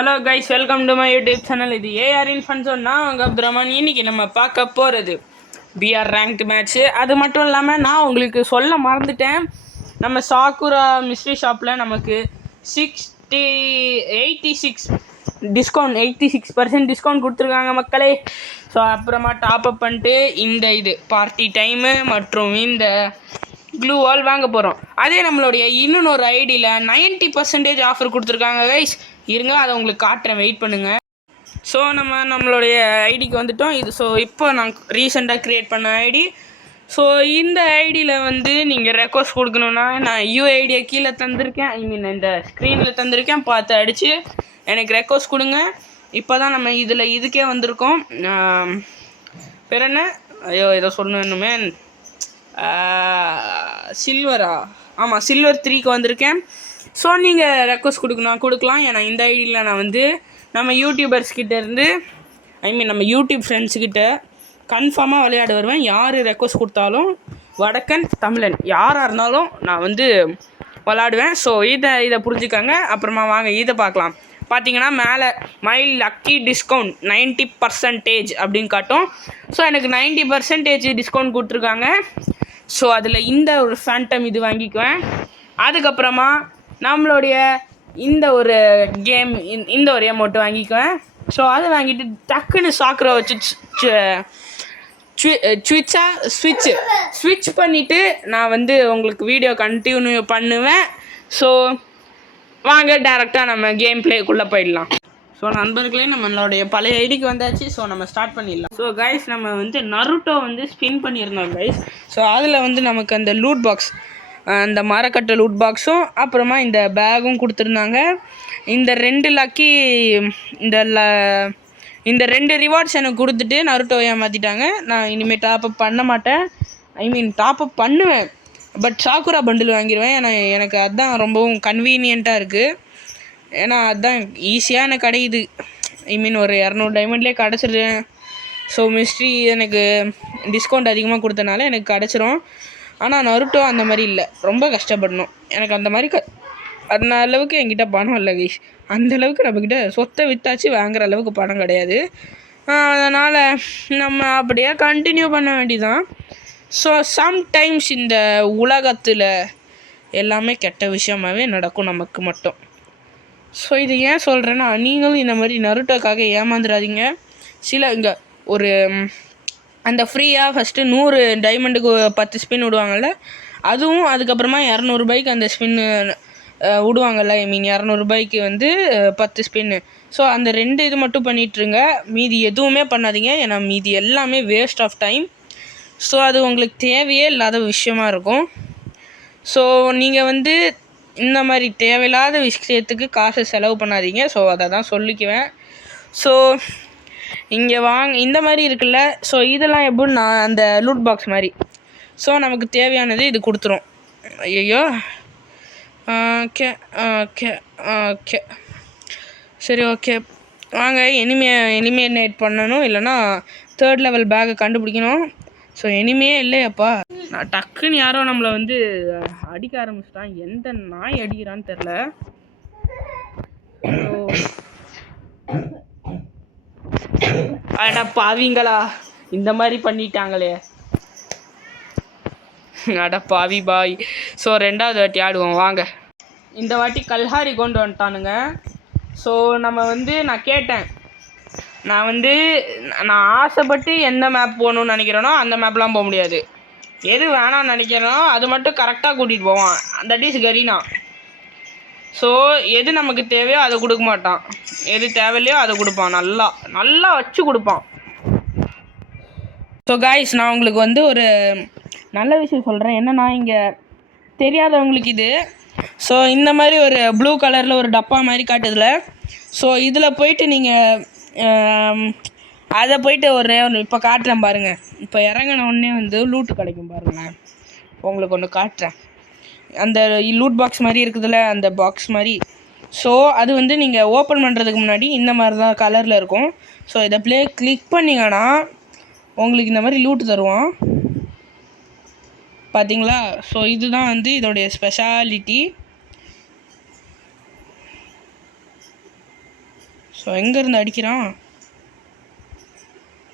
Hello guys, welcome to my YouTube channel. இது ஏஆரின் fun zone. நான் உங்கள் அப்துரமான். இன்றைக்கி நம்ம பார்க்க போகிறது பிஆர் ரேங்க்டு மேட்ச்சு. அது மட்டும் இல்லாமல் நான் உங்களுக்கு சொல்ல மறந்துட்டேன், நம்ம சாக்குரா மிஸ்ட்ரி ஷாப்பில் நமக்கு 86% டிஸ்கவுண்ட் கொடுத்துருக்காங்க மக்களே. ஸோ அப்புறமா டாப்அப் பண்ணிட்டு இந்த பார்ட்டி டைமு மற்றும் இந்த க்ளூ வால் வாங்க போகிறோம். அதே நம்மளுடைய இன்னொரு ஐடியில் 90% ஆஃபர் கொடுத்துருக்காங்க கைஸ். இருங்க, அதை உங்களுக்கு காட்டுறேன், வெயிட் பண்ணுங்கள். ஸோ நம்மளுடைய ஐடிக்கு வந்துட்டோம். இப்போ நான் ரீசெண்டாக க்ரியேட் பண்ண ஐடி. ஸோ இந்த ஐடியில் நீங்கள் ரெக்வஸ்ட் கொடுக்கணுன்னா நான் யூஐடியை கீழே தந்திருக்கேன், இந்த ஸ்க்ரீனில் தந்திருக்கேன், பார்த்து அடித்து எனக்கு ரெக்வஸ்ட் கொடுங்க. இப்போ தான் நம்ம இதுக்கே வந்திருக்கோம். பேர் என்ன, ஐயோ இதை சொல்லணுமே, சில்வரா, ஆமாம் சில்வர் 3க்கு வந்திருக்கேன். ஸோ நீங்கள் ரெக்வஸ்ட் கொடுக்கலாம். ஏன்னா இந்த ஐடியில் நான் நம்ம யூடியூபர்ஸ்கிட்டேருந்து நம்ம யூடியூப் ஃப்ரெண்ட்ஸுக்கிட்ட கன்ஃபார்மாக விளையாட வருவேன். யார் ரெக்வஸ்ட் கொடுத்தாலும், வடக்கன் தமிழன் யாராக இருந்தாலும் நான் விளாடுவேன். ஸோ இதை புரிஞ்சுக்காங்க. அப்புறமா வாங்க இதை பார்க்கலாம். பார்த்தீங்கன்னா மேலே மை லக்கி டிஸ்கவுண்ட் 90% அப்படின்னு காட்டும். ஸோ எனக்கு 90% டிஸ்கவுண்ட் கொடுத்துருக்காங்க. ஸோ அதில் இந்த ஒரு ஃபேண்டம் இது வாங்கிக்குவேன். அதுக்கப்புறமா நம்மளுடைய இந்த ஒரு கேம், இந்த ஒரு அமௌண்ட்டு வாங்கிக்குவேன். ஸோ அதை வாங்கிட்டு டக்குன்னு சாக்கரை வச்சு ஸ்விட்ச் பண்ணிவிட்டு நான் உங்களுக்கு வீடியோ கண்டினியூ பண்ணுவேன். ஸோ வாங்க டேரெக்டாக நம்ம கேம் பிளேக்குள்ளே போயிடலாம். ஸோ நண்பர்களே, நம்மளுடைய பழைய ஐடிக்கு வந்தாச்சு. ஸோ நம்ம ஸ்டார்ட் பண்ணிடலாம். ஸோ கைஸ், நம்ம நருட்டோ ஸ்பின் பண்ணியிருந்தோம் கைஸ். ஸோ அதில் நமக்கு அந்த லூட் பாக்ஸ், அந்த மரக்கட்டை லூட் பாக்ஸும் அப்புறமா இந்த பேகும் கொடுத்துருந்தாங்க. இந்த 2 லக்கி இந்த 2 ரிவார்ட்ஸ் எனக்கு கொடுத்துட்டு நருட்டோ ஏமாற்றிட்டாங்க. நான் இனிமேல் டாப்அப் பண்ண மாட்டேன். டாப்அப் பண்ணுவேன், பட் சாக்குரா பண்டில் வாங்கிடுவேன். ஏன்னா எனக்கு அதுதான் ரொம்பவும் கன்வீனியண்ட்டாக இருக்குது. ஏன்னா அதுதான் ஈஸியாக எனக்கு கிடைக்குது. ஒரு 200 டைமண்ட்லேயே கிடச்சிடுறேன். ஸோ மிஸ்ட்ரி எனக்கு டிஸ்கவுண்ட் அதிகமாக கொடுத்தனால எனக்கு கிடச்சிரும். ஆனால் நருட்டோ அந்த மாதிரி இல்லை, ரொம்ப கஷ்டப்படணும். எனக்கு அந்த மாதிரி அந்த அளவுக்கு என்கிட்ட பணம் இல்லை கைஸ். அந்தளவுக்கு நம்மக்கிட்ட சொத்தை விற்றாச்சு வாங்குகிற அளவுக்கு பணம் கிடையாது. அதனால் நம்ம அப்படியே கண்டினியூ பண்ண வேண்டியதான். ஸோ சம்டைம்ஸ் இந்த உலகத்தில் எல்லாமே கெட்ட விஷயமாகவே நடக்கும் நமக்கு மட்டும். ஸோ இது ஏன் சொல்கிறேன்னா, நீங்களும் இந்த மாதிரி நருட்டோக்காக ஏமாந்துடாதீங்க. இங்கே ஒரு அந்த ஃப்ரீயாக ஃபஸ்ட்டு 100 டைமண்டுக்கு 10 ஸ்பின் விடுவாங்கள்ல, அதுவும் அதுக்கப்புறமா 200 ரூபாய்க்கு அந்த ஸ்பின்னு விடுவாங்கள்ல. 200 ரூபாய்க்கு 10 ஸ்பின்னு. ஸோ அந்த 2 இது மட்டும் பண்ணிகிட்ருங்க, மீதி எதுவுமே பண்ணாதீங்க. ஏன்னா மீதி எல்லாமே வேஸ்ட் ஆஃப் டைம். ஸோ அது உங்களுக்கு தேவையே இல்லாத விஷயமா இருக்கும். ஸோ நீங்கள் இந்த மாதிரி தேவையில்லாத விஷயத்துக்கு காசு செலவு பண்ணாதீங்க. ஸோ அதை தான் சொல்லிக்குவேன். ஸோ இங்கே இந்த மாதிரி இருக்குல்ல, ஸோ இதெல்லாம் எப்படின்னா அந்த லூட் பாக்ஸ் மாதிரி. ஸோ நமக்கு தேவையானது இது கொடுத்துரும். ஐயோ, ஓகே சரி, ஓகே வாங்க. எலிமினேட் பண்ணணும், இல்லைனா 3rd லெவல் பேக்கை கண்டுபிடிக்கணும். ஸோ எனிமையே இல்லையாப்பா, நான் டக்குன்னு யாரோ நம்மளை அடிக்க ஆரம்பிச்சிட்டான். எந்த நாய் அடிக்கிறான்னு தெரில. அட பாவிங்களா, இந்த மாதிரி பண்ணிட்டாங்களே, அட பாவி பாய். ஸோ 2வது வாட்டி ஆடுவோம் வாங்க. இந்த வாட்டி கல்ஹாரி கொண்டு வந்துட்டானுங்க. ஸோ நம்ம நான் கேட்டேன், நான் ஆசைப்பட்டு எந்த மேப் போகணுன்னு நினைக்கிறேனோ அந்த மேப்லாம் போக முடியாது. எது வேணாம்னு நினைக்கிறேனோ அது மட்டும் கரெக்டாக கூட்டிகிட்டு போவான். That is Kareena. ஸோ எது நமக்கு தேவையோ அதை கொடுக்க மாட்டான், எது தேவையில்லையோ அதை கொடுப்பான். நல்லா வச்சு கொடுப்பான். ஸோ காய்ஸ், நான் உங்களுக்கு ஒரு நல்ல விஷயம் சொல்கிறேன். என்னென்னா, இங்கே தெரியாதவங்களுக்கு இது. ஸோ இந்த மாதிரி ஒரு ப்ளூ கலரில் ஒரு டப்பா மாதிரி காட்டுதில்ல. ஸோ இதில் போயிட்டு நீங்கள் அதை போயிட்டு இப்போ காட்டுறேன் பாருங்கள். இப்போ இறங்கின உடனே லூட்டு கிடைக்கும் பாருங்களேன். உங்களுக்கு ஒன்று காட்டுறேன். அந்த லூட் பாக்ஸ் மாதிரி இருக்குதுல்ல, அந்த பாக்ஸ் மாதிரி. ஸோ அது நீங்கள் ஓப்பன் பண்ணுறதுக்கு முன்னாடி இந்த மாதிரி தான் கலரில் இருக்கும். ஸோ இதை கிளிக் பண்ணிங்கன்னா உங்களுக்கு இந்த மாதிரி லூட்டு தருவான், பார்த்தீங்களா? ஸோ இதுதான் இதோடைய ஸ்பெஷாலிட்டி. ஸோ எங்கேருந்து அடிக்கிறான்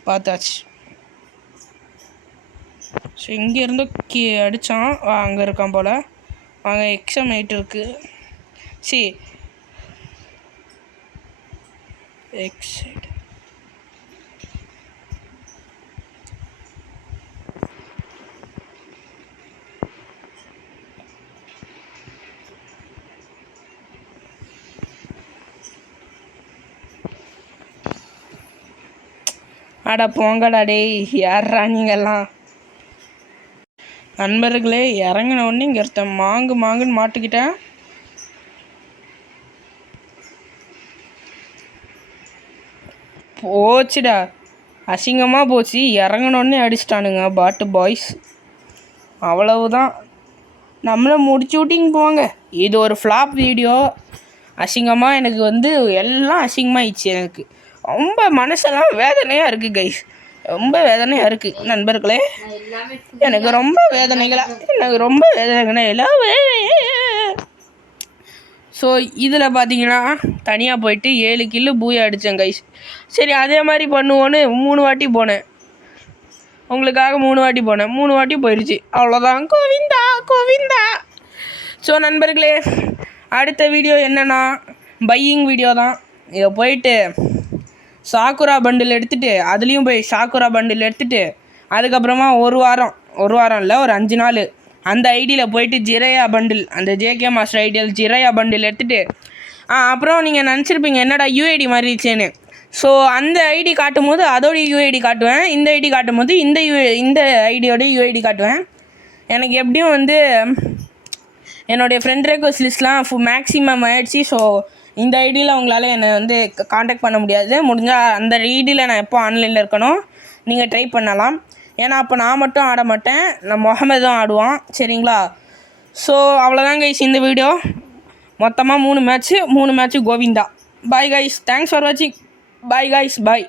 பார்த்தாச்சு. ஸோ இங்கேருந்து அடித்தான். அங்கே இருக்கான் போல். அங்கே எக்ஸாம் நைட் இருக்குது. சி எக்ஸைட் அடா போங்கடா டேய், யாரா நீங்கெல்லாம்? நண்பர்களே, இறங்கின உடனே இங்கே ஒருத்தன் மாங்குன்னு மாட்டிக்கிட்டேன். போச்சுடா, அசிங்கமாக போச்சு. இறங்கினோடனே அடிச்சிட்டானுங்க பாட்டு பாய்ஸ். அவ்வளவுதான், நம்மளை முடிச்சு விட்டிங்க போங்க. இது ஒரு ஃப்ளாப் வீடியோ. அசிங்கமாக எனக்கு எல்லாம் அசிங்கமாகிடுச்சு. எனக்கு ரொம்ப மனசெல்லாம் வேதனையாக இருக்குது கைஸ், ரொம்ப வேதனையாக இருக்குது நண்பர்களே. எனக்கு ரொம்ப வேதனைகளா எல்லாம். ஸோ இதில் பார்த்தீங்கன்னா தனியாக போயிட்டு 7 கில்லு பூயா அடித்தேன் கைஸ். சரி, அதே மாதிரி பண்ணுவோன்னு 3 வாட்டி போனேன். உங்களுக்காக 3 வாட்டி போனேன். 3 வாட்டி போயிடுச்சு. அவ்வளோதான், கோவிந்தா. ஸோ நண்பர்களே, அடுத்த வீடியோ என்னென்னா பையிங் வீடியோ தான். இதை போயிட்டு சாக்குரா பண்டில் எடுத்துகிட்டு, அதுலேயும் போய் சாக்குரா பண்டில் எடுத்துகிட்டு, அதுக்கப்புறமா ஒரு வாரம் இல்லை, ஒரு 5 நாள் அந்த ஐடியில் போயிட்டு ஜிரையா பண்டில், அந்த ஜேகே மாஸ்டர் ஐடியில் ஜிரையா பண்டில் எடுத்துகிட்டு, அப்புறம் நீங்கள் நினச்சிருப்பீங்க என்னடா யூஐடி மாறிடுச்சேன்னு. ஸோ அந்த ஐடி காட்டும் போது அதோடைய யூஐடி காட்டுவேன், இந்த ஐடி காட்டும் போது இந்த ஐடியோட யூஐடி காட்டுவேன். எனக்கு எப்படியும் என்னுடைய ஃப்ரெண்ட் ரெக்வஸ்ட் லிஸ்ட்லாம் மேக்ஸிமம் ஆகிடுச்சு. ஸோ இந்த ஐடியில் உங்களால் என்னை காண்டாக்ட் பண்ண முடியாது. முடிஞ்சால் அந்த ஐடியில் நான் எப்போ ஆன்லைனில் இருக்கணும், நீங்கள் ட்ரை பண்ணலாம். ஏன்னா அப்போ நான் மட்டும் ஆட மாட்டேன், நான் முகமதும் ஆடுவான். சரிங்களா? ஸோ அவ்வளோதான் கைஸ் இந்த வீடியோ. மொத்தமாக 3 match Govinda. Bye guys, thanks for வாட்சிங். பாய் கைஸ், பாய்.